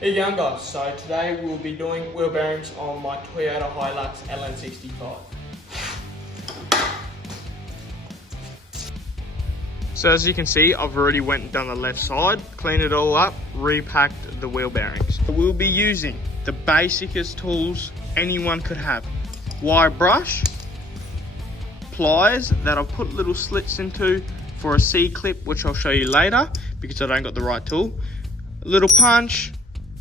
Hey young guys, so today we'll be doing wheel bearings on my Toyota Hilux LN65. So as you can see, I've already went and done the left side, cleaned it all up, repacked the wheel bearings. We'll be using the basicest tools anyone could have. Wire brush, pliers that I've put little slits into for a C-clip, which I'll show you later because I don't got the right tool. A little punch,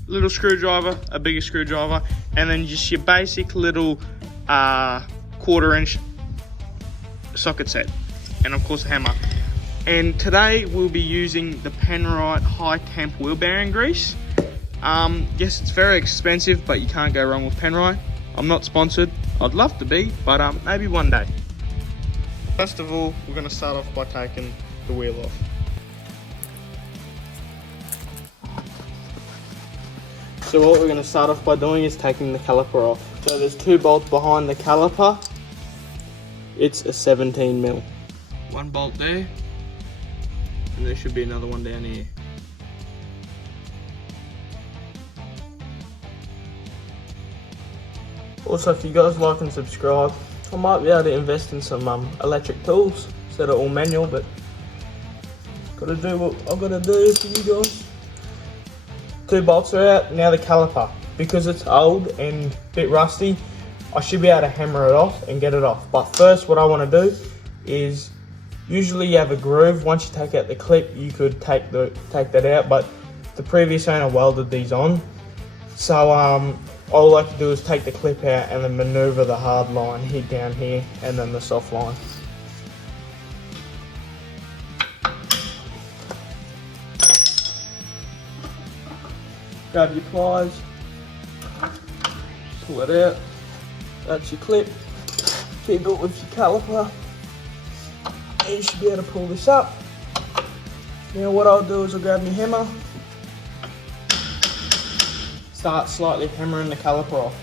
little screwdriver, a bigger screwdriver, and then just your basic little 1/4 inch socket set, and of course a hammer. And today we'll be using the Penrite high temp wheel bearing grease. Yes, it's very expensive, but you can't go wrong with Penrite. I'm not sponsored, I'd love to be, but maybe one day. First of all, we're going to start off by taking the wheel off. So what we're going to start off by doing is taking the caliper off. So there's 2 bolts behind the caliper. It's a 17 mil. 1 bolt there, and there should be another one down here. Also, if you guys like and subscribe, I might be able to invest in some electric tools instead of all manual, but gotta do what I've gotta do for you guys. 2 bolts are out, now the caliper. Because it's old and a bit rusty, I should be able to hammer it off and get it off. But first what I want to do is, usually you have a groove. Once you take out the clip, you could take that out, but the previous owner welded these on. So all I like to do is take the clip out and then maneuver the hard line here down here and then the soft line. Grab your pliers, pull it out, that's your clip, keep it with your caliper, and you should be able to pull this up. Now what I'll do is I'll grab my hammer, start slightly hammering the caliper off.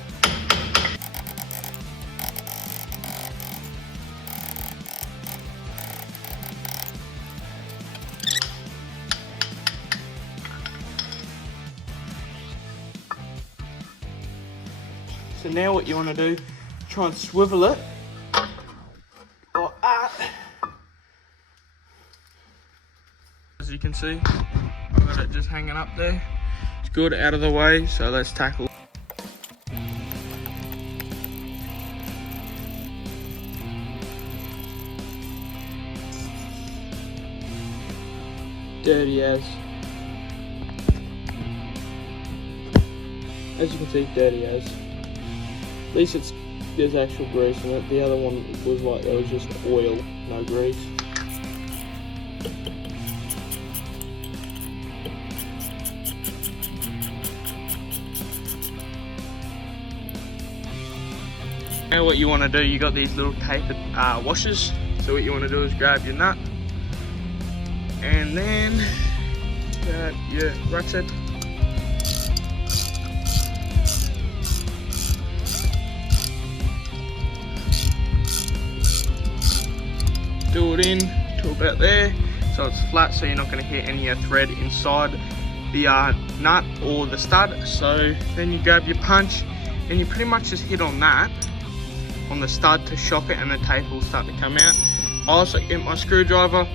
So now what you want to do, try and swivel it like that. As you can see, I've got it just hanging up there. It's good, out of the way, so let's tackle. Dirty as you can see, dirty as. At least there's actual grease in it. The other one was like there was just oil, no grease. Now what you want to do, you got these little tapered washers. So what you want to do is grab your nut and then grab your ratchet. Do it in to about there, so it's flat, so you're not going to hit any thread inside the nut or the stud. So then you grab your punch and you pretty much just hit on that, on the stud to shock it, and the tape will start to come out. I also get my screwdriver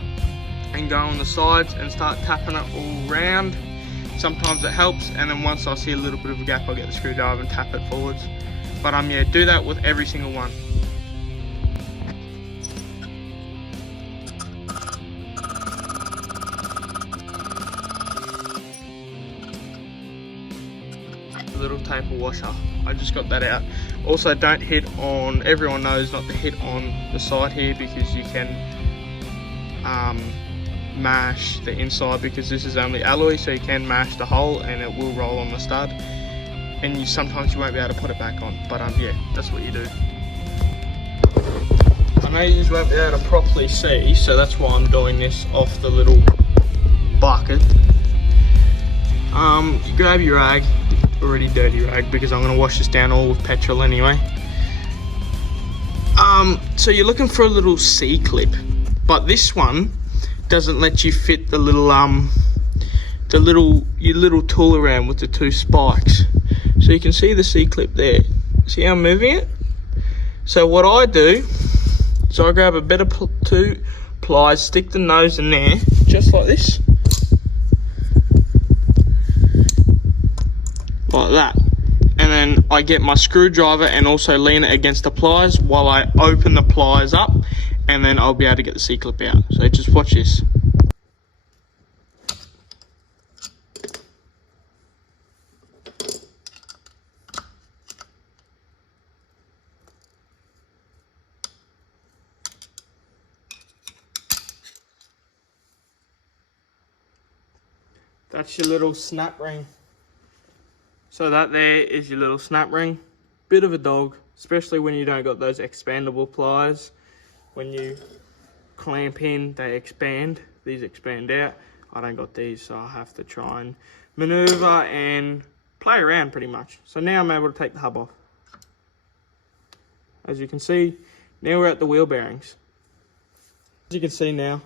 and go on the sides and start tapping it all round. Sometimes it helps, and then once I see a little bit of a gap, I'll get the screwdriver and tap it forwards. But yeah, do that with every single one. Little taper washer, I just got that out. Also, don't hit on, everyone knows not to hit on the side here because you can mash the inside, because this is only alloy, so you can mash the hole and it will roll on the stud, and sometimes you won't be able to put it back on. But yeah, that's what you do. I know you won't be able to properly see, so that's why I'm doing this off the little bucket. You grab your rag, already dirty rag, because I'm going to wash this down all with petrol anyway. So you're looking for a little C-clip, but this one doesn't let you fit the little your little tool around with the two spikes. So you can see the C-clip there. See how I'm moving it? So what I do is I grab a bit of two pliers, stick the nose in there, just like this. Like that. And then I get my screwdriver and also lean it against the pliers while I open the pliers up, and then I'll be able to get the C-clip out. So just watch this. That's your little snap ring. So that there is your little snap ring. Bit of a dog, especially when you don't got those expandable pliers. When you clamp in, they expand. These expand out. I don't got these, so I have to try and maneuver and play around pretty much. So now I'm able to take the hub off. As you can see, now we're at the wheel bearings. As you can see now,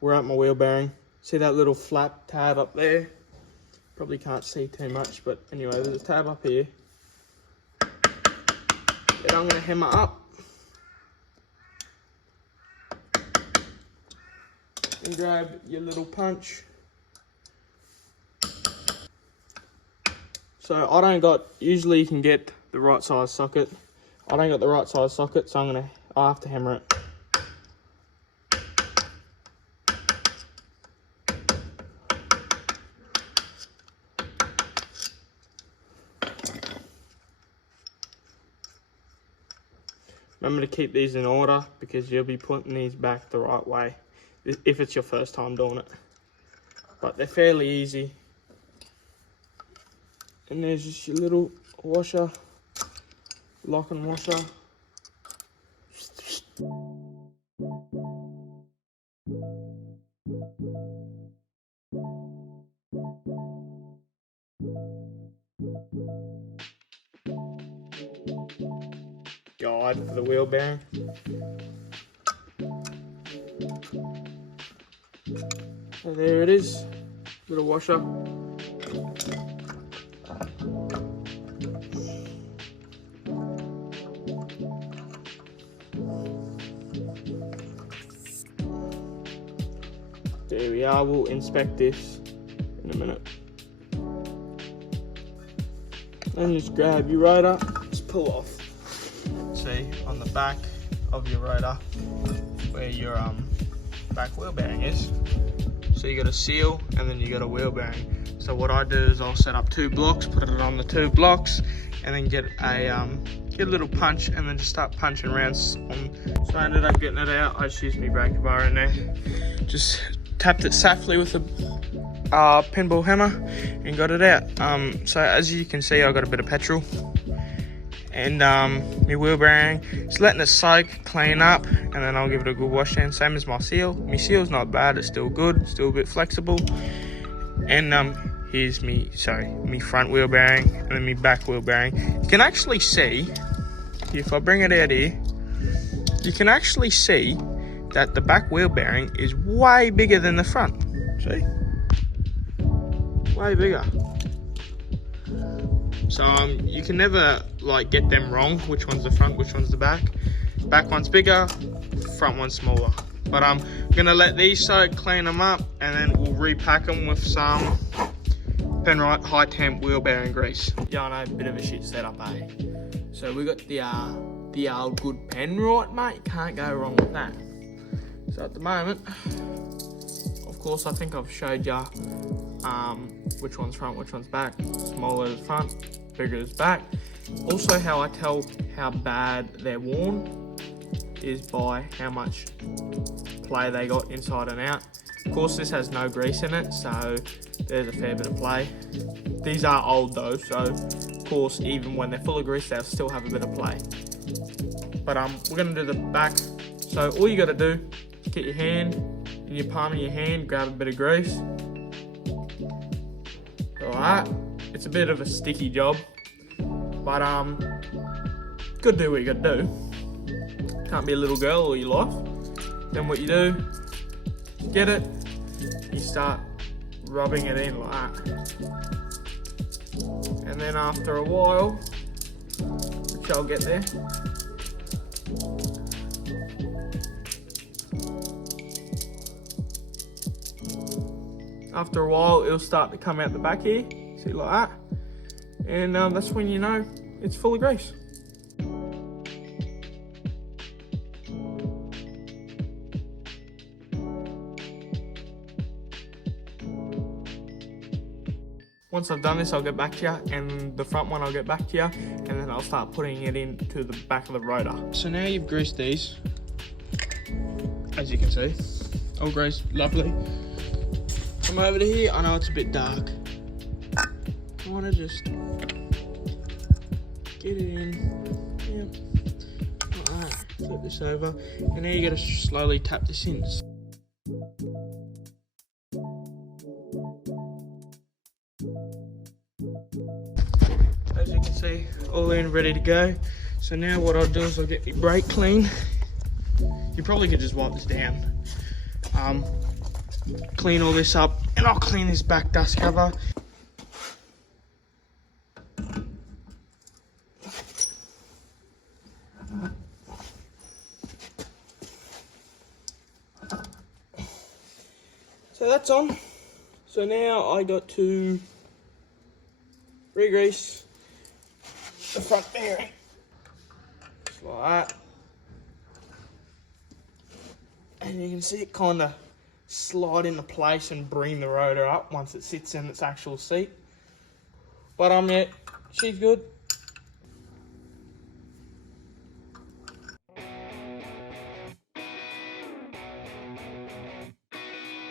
we're at my wheel bearing. See that little flap tab up there? Probably can't see too much, but anyway, there's a tab up here. Then I'm gonna hammer up. And grab your little punch. So I don't got, usually you can get the right size socket. I don't got the right size socket, so I have to hammer it. Remember to keep these in order because you'll be putting these back the right way if it's your first time doing it. But they're fairly easy. And there's just your little washer, lock and washer. Guide for the wheel bearing. So there it is, little washer. There we are, we'll inspect this in a minute. And just grab your rotor, just pull off. See on the back of your rotor where your back wheel bearing is. So you got a seal and then you got a wheel bearing. So what I do is I'll set up two blocks, put it on the two blocks, and then get a little punch and then just start punching around. So I ended up getting it out. I just used my breaker bar in there. Just tapped it softly with a pinball hammer and got it out. So as you can see, I got a bit of petrol. And my wheel bearing, just letting it soak, clean up, and then I'll give it a good wash down. Same as my seal. My seal's not bad, it's still good, still a bit flexible. And here's me front wheel bearing, and then my back wheel bearing. You can actually see, if I bring it out here, you can actually see that the back wheel bearing is way bigger than the front. See? Way bigger. So you can never like get them wrong, which one's the front, which one's the back. Back one's bigger, front one's smaller. But I'm gonna let these soak, clean them up, and then we'll repack them with some Penrite high temp wheel bearing grease. Yeah, I know, bit of a shit setup, eh? So we got the old good Penrite, mate. Can't go wrong with that. So at the moment, of course, I think I've showed ya which one's front, which one's back. Smaller is front, bigger is back. Also, how I tell how bad they're worn is by how much play they got inside and out. Of course, this has no grease in it, so there's a fair bit of play. These are old though, so of course, even when they're full of grease, they'll still have a bit of play. But we're gonna do the back. So all you gotta do is get your hand in your palm of your hand, grab a bit of grease. Alright, it's a bit of a sticky job, but gotta do what you gotta do. Can't be a little girl all your life. Then what you do, get it, you start rubbing it in like that. And then after a while, which I'll get there, after a while it'll start to come out the back here, see, like that. And that's when you know it's full of grease. Once I've done this, I'll get back to you, and the front one I'll get back to you, and then I'll start putting it into the back of the rotor. So now you've greased these, as you can see, all greased, lovely. Come over to here, I know it's a bit dark. I want to just get it in, yep, like that. Flip this over, and now you got to slowly tap this in. As you can see, all in, ready to go. So now what I'll do is I'll get my brake clean. You probably could just wipe this down. Clean all this up, and I'll clean this back dust cover. So that's on. So now I got to regrease the front bearing. Just like that. And you can see it kind of slide into place and bring the rotor up once it sits in its actual seat. But yeah, she's good.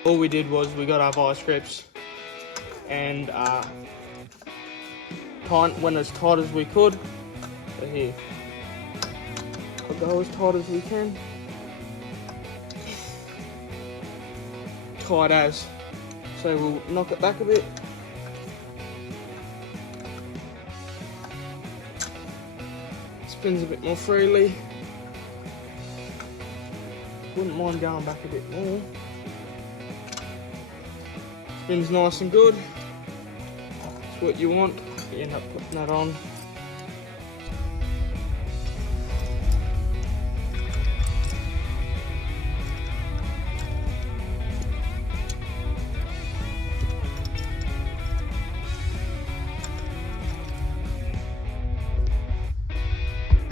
All we did was we got our vice grips and went as tight as we could. So here, I'll go as tight as we can. Tight as. So we'll knock it back a bit. Spins a bit more freely. Wouldn't mind going back a bit more. Spins nice and good. That's what you want. You end up putting that on.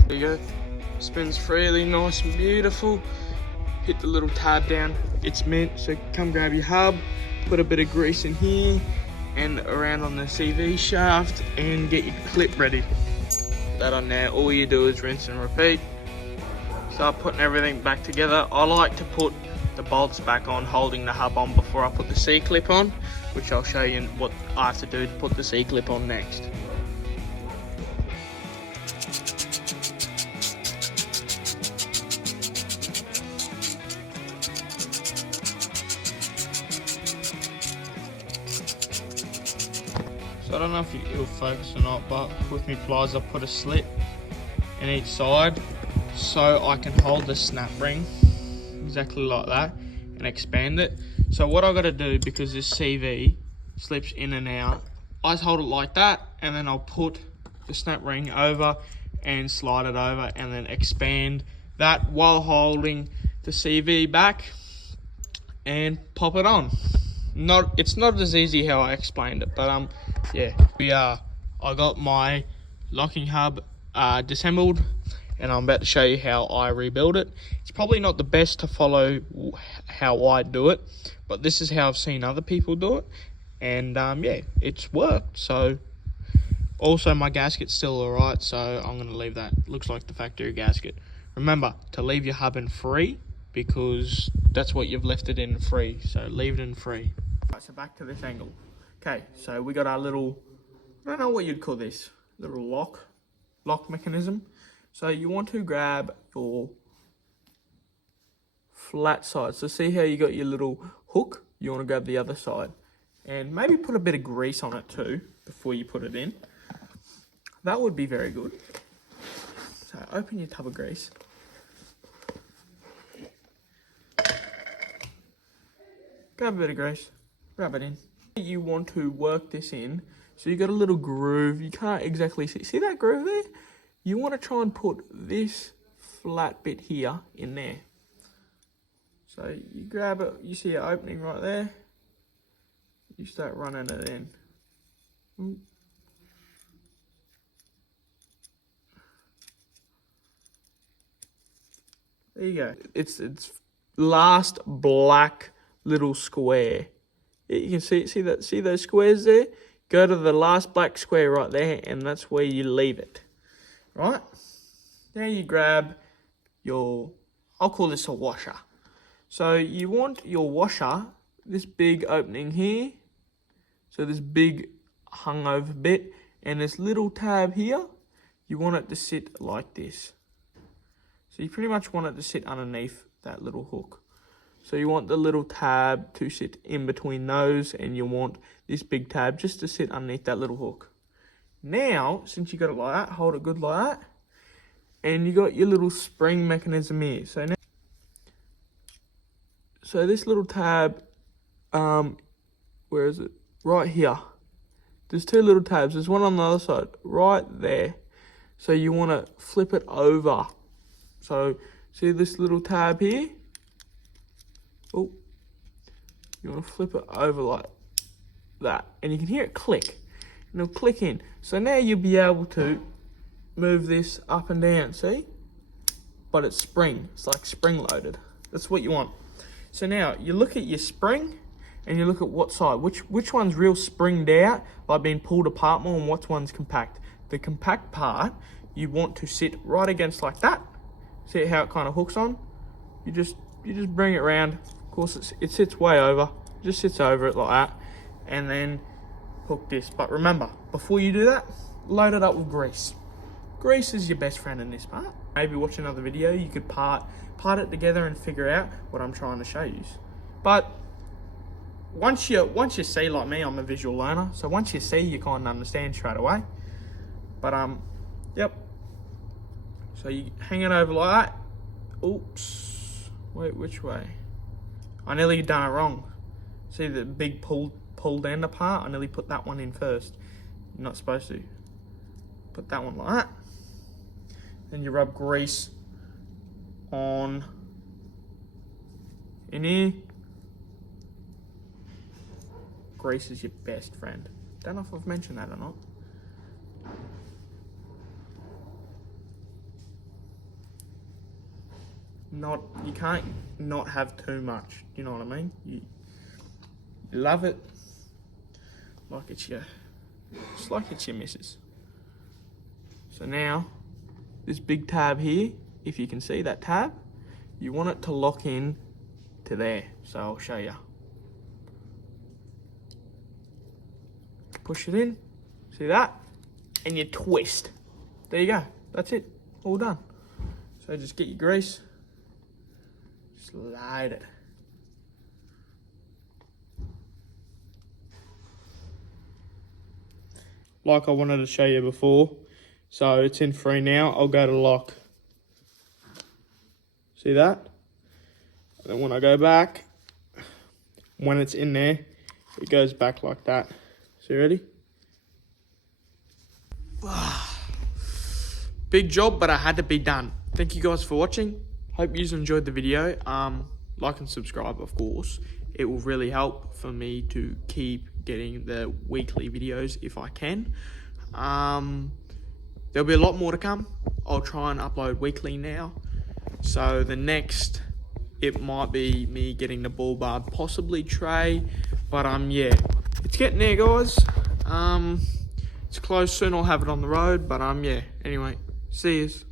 There you go. Spins freely, nice and beautiful. Hit the little tab down. It's mint, so come grab your hub. Put a bit of grease in here and around on the CV shaft and get your clip ready. That on there, all you do is rinse and repeat. Start putting everything back together. I like to put the bolts back on, holding the hub on before I put the C-clip on, which I'll show you what I have to do to put the C-clip on next. So I don't know if it'll focus or not, but with my pliers I put a slit in each side so I can hold the snap ring exactly like that and expand it. So what I got to do, because this CV slips in and out, I just hold it like that, and then I'll put the snap ring over and slide it over and then expand that while holding the CV back and pop it on. It's not as easy how I explained it, but yeah, I got my locking hub disassembled, and I'm about to show you how I rebuild it. It's probably not the best to follow how I do it, but this is how I've seen other people do it, and yeah, it's worked. So also my gasket's still alright, so I'm going to leave that. Looks like the factory gasket. Remember to leave your hub in free, because that's what you've left it in free, so leave it in free. Right, so back to this angle. Okay, so we got our little, I don't know what you'd call this, little lock mechanism. So you want to grab your flat side. So see how you got your little hook? You want to grab the other side. And maybe put a bit of grease on it too, before you put it in. That would be very good. So open your tub of grease. Grab a bit of grease, rub it in. You want to work this in, so you got a little groove. You can't exactly see that groove there? You want to try and put this flat bit here in there. So you grab it, you see an opening right there, you start running it in. Ooh. There you go. It's last black little square. You can see those squares there? Go to the last black square right there, and that's where you leave it. Right? Now you grab your, I'll call this a washer. So you want your washer, this big opening here, so this big hung over bit, and this little tab here, you want it to sit like this. So you pretty much want it to sit underneath that little hook. So you want the little tab to sit in between those, and you want this big tab just to sit underneath that little hook. Now, since you got it like that, hold it good like that, and you got your little spring mechanism here. So this little tab, where is it? Right here. There's two little tabs. There's one on the other side, right there. So you want to flip it over. So see this little tab here? Oh, you want to flip it over like that. And you can hear it click. And it'll click in. So now you'll be able to move this up and down, see? But it's spring. It's like spring loaded. That's what you want. So now you look at your spring and you look at what side, which one's real springed out, like being pulled apart more, and what one's compact. The compact part you want to sit right against like that. See how it kind of hooks on? You just bring it around. Of course it sits way over. Just sits over it like that, and then hook this. But remember, before you do that, load it up with grease. Grease is your best friend in this part. Maybe watch another video, you could part it together and figure out what I'm trying to show you. But once you see, like me, I'm a visual learner, so once you see, you kind of understand straight away. But yep. So you hang it over like that. Oops. Wait, which way? I nearly done it wrong. See the big pulled end apart? I nearly put that one in first. You're not supposed to. Put that one like that. Then you rub grease on in here. Grease is your best friend. Don't know if I've mentioned that or not. You can't not have too much. You know what I mean? You love it like it's your missus. So now, this big tab here, if you can see that tab, you want it to lock in to there. So I'll show you. Push it in, see that? And you twist. There you go, that's it, all done. So just get your grease, slide it. Like I wanted to show you before, so it's in 3 now. I'll go to lock. See that? And then when I go back, when it's in there, it goes back like that. So you ready? Big job, but I had to be done. Thank you guys for watching. Hope you enjoyed the video. Like and subscribe, of course. It will really help for me to keep getting the weekly videos if I can. There'll be a lot more to come. I'll try and upload weekly now. So the next, it might be me getting the ball barb, possibly tray. But yeah, it's getting there, guys. It's close. Soon I'll have it on the road. But yeah. Anyway, see yous.